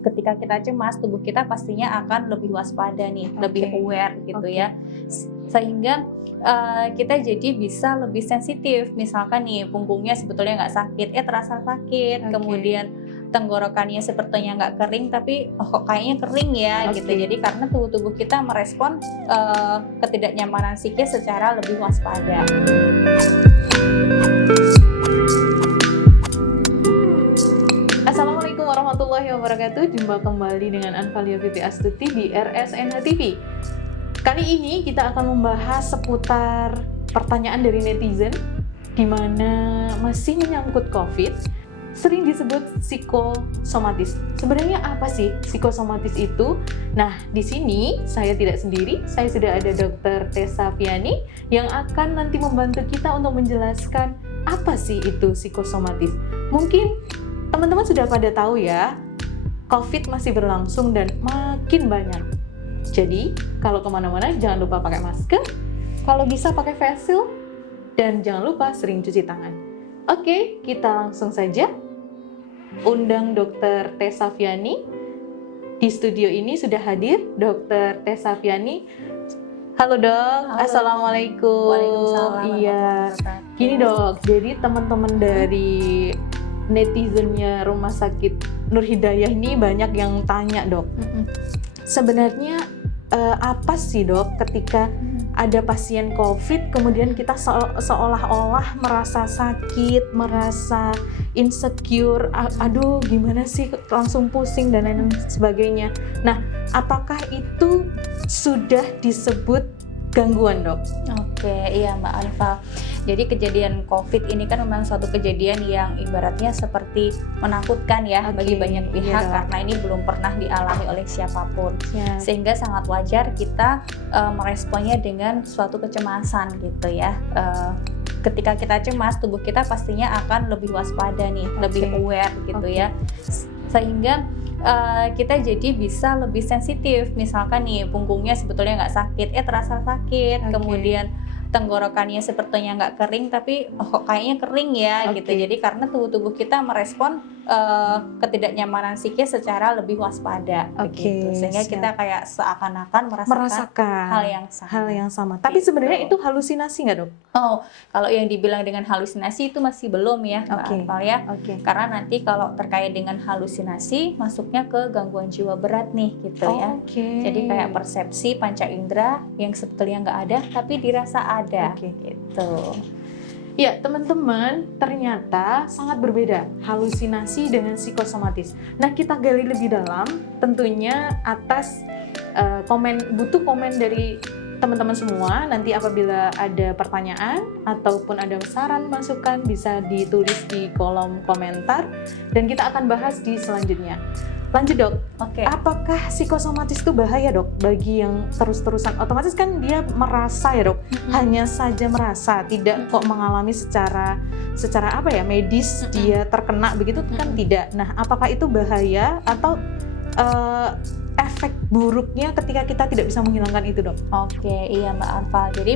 ketika kita cemas, tubuh kita pastinya akan lebih waspada nih, lebih aware gitu ya. Sehingga kita jadi bisa lebih sensitif. Misalkan nih punggungnya sebetulnya nggak sakit, terasa sakit. Kemudian tenggorokannya sepertinya nggak kering, tapi kok kayaknya kering ya gitu. Jadi karena tubuh kita merespon ketidaknyamanan psikis secara lebih waspada. Assalamualaikum warahmatullahi wabarakatuh. Jumpa kembali dengan Anfalia Fitri Astuti di RSNH TV. Kali ini kita akan membahas seputar pertanyaan dari netizen di mana masih menyangkut COVID, sering disebut psikosomatis. Sebenarnya apa sih psikosomatis itu? Nah, di sini saya tidak sendiri, saya sudah ada Dr. Tessa Fiani yang akan nanti membantu kita untuk menjelaskan apa sih itu psikosomatis. Mungkin teman-teman sudah pada tahu ya, COVID masih berlangsung dan makin banyak. Jadi, kalau kemana-mana jangan lupa pakai masker, kalau bisa pakai face shield, dan jangan lupa sering cuci tangan. Oke, kita langsung saja undang Dr. Tessa Fiani. Di studio ini sudah hadir Dr. Tessa Fiani. Halo dok, Halo. Assalamualaikum. Waalaikumsalam. Iya, gini dok, jadi teman-teman dari netizennya Rumah Sakit Nur Hidayah ini banyak yang tanya dok. Sebenarnya apa sih dok ketika ada pasien COVID kemudian kita seolah-olah merasa sakit, merasa insecure, aduh gimana sih langsung pusing dan lain sebagainya. Nah, apakah itu sudah disebut gangguan dok? Oke, iya Mbak Anfa. Jadi kejadian COVID ini kan memang suatu kejadian yang ibaratnya seperti menakutkan ya bagi banyak pihak karena ini belum pernah dialami oleh siapapun. Sehingga sangat wajar kita meresponnya dengan suatu kecemasan gitu ya. Ketika kita cemas, tubuh kita pastinya akan lebih waspada nih, lebih aware gitu ya. Sehingga kita jadi bisa lebih sensitif. Misalkan nih punggungnya sebetulnya nggak sakit, terasa sakit. Kemudian tenggorokannya sepertinya nggak kering, tapi kok kayaknya kering ya gitu. Jadi karena tubuh kita merespon ketidaknyamanan psikis secara lebih waspada begitu. Sehingga kita kayak seakan-akan merasakan hal yang sama. Tapi sebenarnya itu halusinasi nggak dok? Oh, kalau yang dibilang dengan halusinasi itu masih belum ya Mbak Anfal ya. Karena nanti kalau terkait dengan halusinasi masuknya ke gangguan jiwa berat nih gitu ya. Jadi kayak persepsi panca indera yang sebetulnya nggak ada tapi dirasa ada gitu. Ya teman-teman, ternyata sangat berbeda halusinasi dengan psikosomatis. Nah, kita gali lebih dalam tentunya atas butuh komen dari teman-teman semua. Nanti apabila ada pertanyaan ataupun ada saran masukan bisa ditulis di kolom komentar dan kita akan bahas di selanjutnya. Lanjut dok, apakah psikosomatis itu bahaya dok bagi yang terus-terusan? Otomatis kan dia merasa ya dok, hanya saja merasa, tidak kok mengalami secara apa ya medis dia terkena begitu kan tidak. Nah, apakah itu bahaya atau efek buruknya ketika kita tidak bisa menghilangkan itu dok? Iya Mbak Anfal. Jadi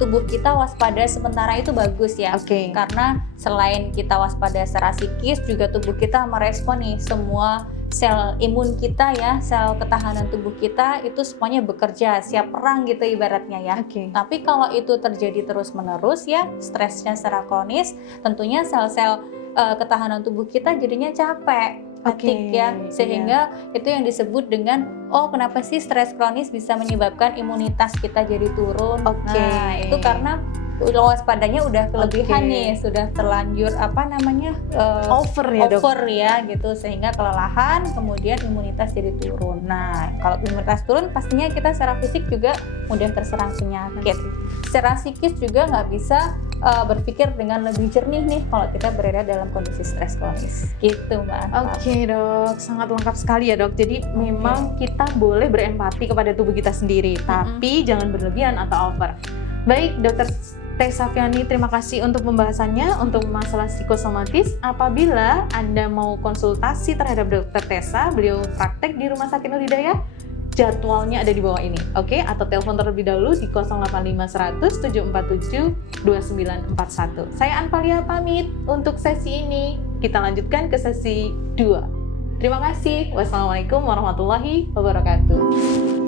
tubuh kita waspada sementara itu bagus ya. Karena selain kita waspada secara psikis, juga tubuh kita merespon nih semua sel imun kita ya, sel ketahanan tubuh kita itu semuanya bekerja siap perang gitu ibaratnya ya. Tapi kalau itu terjadi terus-menerus ya, stresnya secara kronis, tentunya sel-sel ketahanan tubuh kita jadinya capek. Sehingga itu yang disebut dengan kenapa sih stres kronis bisa menyebabkan imunitas kita jadi turun. Nah, itu karena waspadanya udah kelebihan nih, sudah terlanjur over ya gitu, sehingga kelelahan kemudian imunitas jadi turun. Nah, kalau imunitas turun pastinya kita secara fisik juga mudah terserang penyakit. Secara psikis juga nggak bisa berpikir dengan lebih jernih nih kalau kita berada dalam kondisi stres kronis gitu Mbak. Dok, sangat lengkap sekali ya dok. Jadi memang kita boleh berempati kepada tubuh kita sendiri, tapi jangan berlebihan atau over. Baik Dokter Tessa Fiani, terima kasih untuk pembahasannya untuk masalah psikosomatis. Apabila Anda mau konsultasi terhadap Dokter Tessa, beliau praktek di Rumah Sakit Nur Hidayah, jadwalnya ada di bawah ini, atau telepon terlebih dahulu di 085 100 747 2941. Saya Anfalia pamit untuk sesi ini. Kita lanjutkan ke sesi 2. Terima kasih. Wassalamualaikum warahmatullahi wabarakatuh.